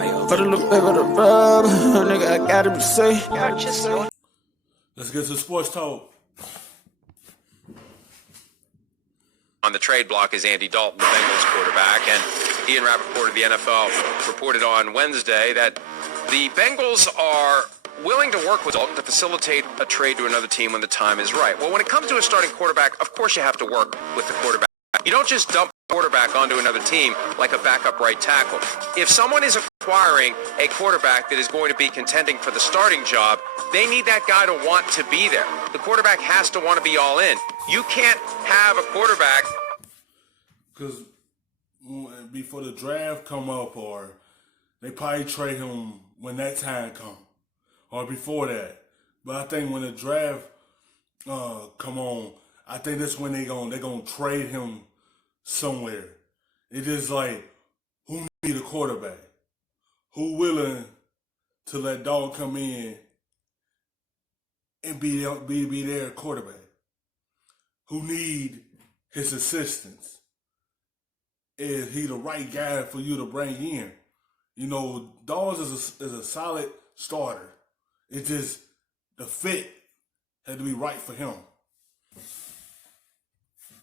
Put a little bit of the rub, nigga, I gotta be safe. Let's get to sports talk. On the trade block is Andy Dalton, the Bengals quarterback, and Ian Rappaport of the NFL reported on Wednesday that the Bengals are willing to work with Dalton to facilitate a trade to another team when the time is right. Well, when it comes to a starting quarterback, of course you have to work with the quarterback. You don't just dump a quarterback onto another team like a backup right tackle. If someone is acquiring a quarterback that is going to be contending for the starting job, they need that guy to want to be there. The quarterback has to want to be all in. You can't have a quarterback. Because before the draft come up, or they probably trade him when that time come, or before that. But I think when the draft come on, I think that's when they're gonna trade him somewhere. It is like, who need a quarterback? Who willing to let Dalton come in and be their quarterback? Who need his assistance? Is he the right guy for you to bring in? You know, Dawes is a solid starter. It's just the fit had to be right for him.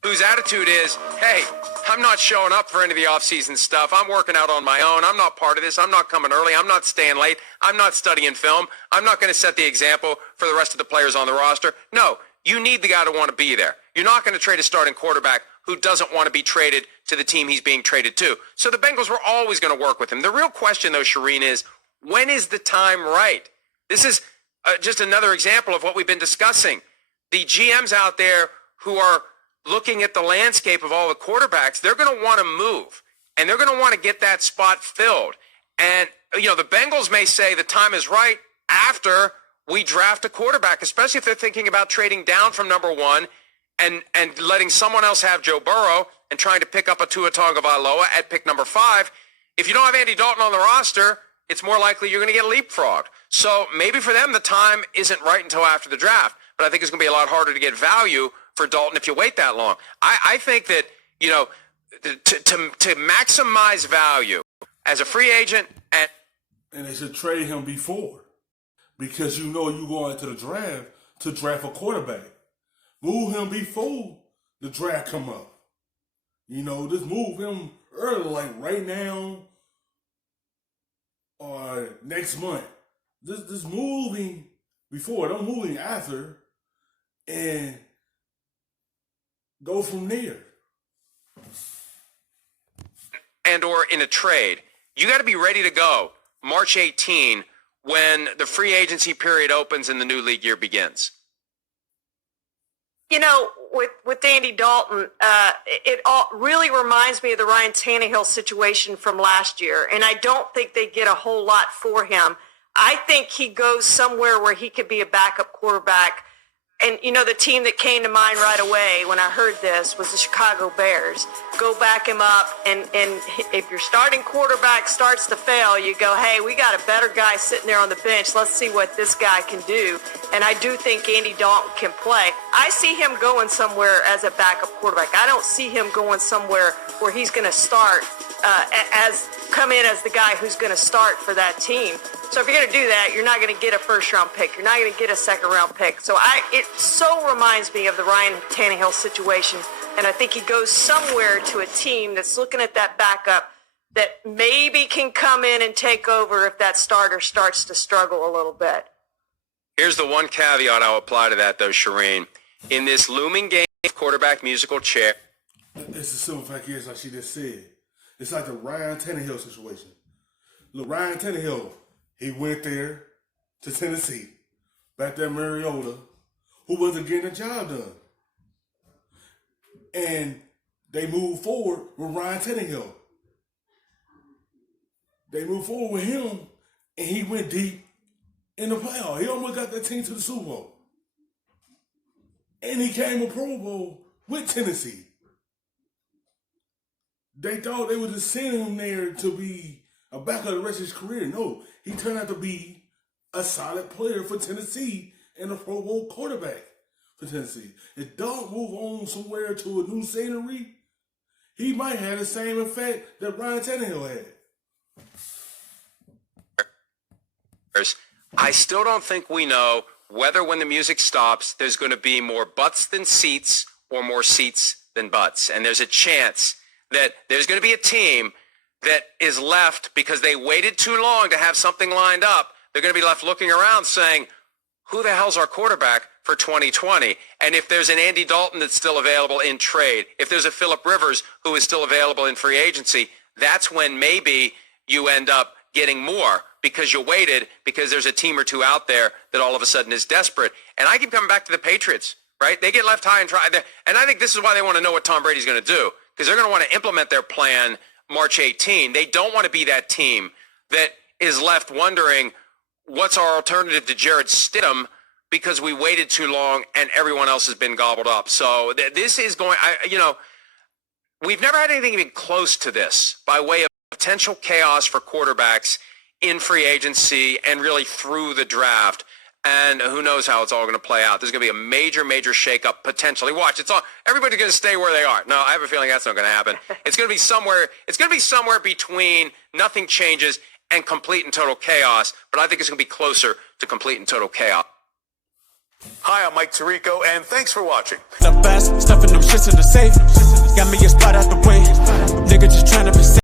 Whose attitude is, hey, I'm not showing up for any of the offseason stuff. I'm working out on my own. I'm not part of this. I'm not coming early. I'm not staying late. I'm not studying film. I'm not going to set the example for the rest of the players on the roster. No, you need the guy to want to be there. You're not going to trade a starting quarterback who doesn't want to be traded to the team he's being traded to. So the Bengals were always going to work with him. The real question, though, Shireen, is when is the time right? This is just another example of what we've been discussing. The GMs out there who are looking at the landscape of all the quarterbacks, they're going to want to move, and they're going to want to get that spot filled. And, you know, the Bengals may say the time is right after we draft a quarterback, especially if they're thinking about trading down from number one and letting someone else have Joe Burrow and trying to pick up a Tua Tagovailoa at pick number 5. If you don't have Andy Dalton on the roster, it's more likely you're going to get leapfrogged. So maybe for them the time isn't right until after the draft, but I think it's going to be a lot harder to get value for Dalton if you wait that long. I think that, you know, to maximize value as a free agent and they should trade him before, because you know you going into the draft to draft a quarterback. Move him before the draft come up. You know, just move him early, like right now or next month. Just move him before, don't move him after, and go from there. And or in a trade, you got to be ready to go March 18 when the free agency period opens and the new league year begins. You know, with Andy Dalton, it all really reminds me of the Ryan Tannehill situation from last year, and I don't think they get a whole lot for him. I think he goes somewhere where he could be a backup quarterback. And, you know, the team that came to mind right away when I heard this was the Chicago Bears. Go back him up, and if your starting quarterback starts to fail, you go, hey, we got a better guy sitting there on the bench. Let's see what this guy can do. And I do think Andy Dalton can play. I see him going somewhere as a backup quarterback. I don't see him going somewhere where he's going to start come in as the guy who's going to start for that team. So if you're going to do that, you're not going to get a first-round pick. You're not going to get a second-round pick. So it so reminds me of the Ryan Tannehill situation, and I think he goes somewhere to a team that's looking at that backup that maybe can come in and take over if that starter starts to struggle a little bit. Here's the one caveat I'll apply to that, though, Shireen. In this looming game of quarterback musical chair. It's a simple fact, yes, like she just said. It's like the Ryan Tannehill situation. Look, Ryan Tannehill, he went there to Tennessee, back there Mariota, who wasn't getting the job done. And they moved forward with Ryan Tannehill. They moved forward with him, and he went deep in the playoff. He almost got that team to the Super Bowl. And he came a Pro Bowl with Tennessee. They thought they would just send him there to be a backup the rest of his career. No, he turned out to be a solid player for Tennessee and a Pro Bowl quarterback for Tennessee. If Dalton move on somewhere to a new scenery, he might have the same effect that Ryan Tannehill had. I still don't think we know whether when the music stops, there's going to be more butts than seats or more seats than butts. And there's a chance that there's going to be a team that is left because they waited too long to have something lined up. They're going to be left looking around saying, who the hell's our quarterback for 2020? And if there's an Andy Dalton that's still available in trade, if there's a Phillip Rivers who is still available in free agency, that's when maybe you end up getting more because you waited, because there's a team or two out there that all of a sudden is desperate. And I keep coming back to the Patriots, right? They get left high and dry. And I think this is why they want to know what Tom Brady's going to do, because they're going to want to implement their plan March 18. They don't want to be that team that is left wondering, what's our alternative to Jared Stidham because we waited too long and everyone else has been gobbled up. So this is going, we've never had anything even close to this by way of potential chaos for quarterbacks in free agency and really through the draft. And who knows how it's all going to play out. There's going to be a major, major shakeup potentially. Watch, everybody's going to stay where they are. No, I have a feeling that's not going to happen. It's going to be somewhere between nothing changes and complete and total chaos, but I think it's going to be closer to complete and total chaos. Hi, I'm Mike Tirico, and thanks for watching. The best, stuffing them shits in the safe. Got me a spot out the way. Nigga just trying to be safe.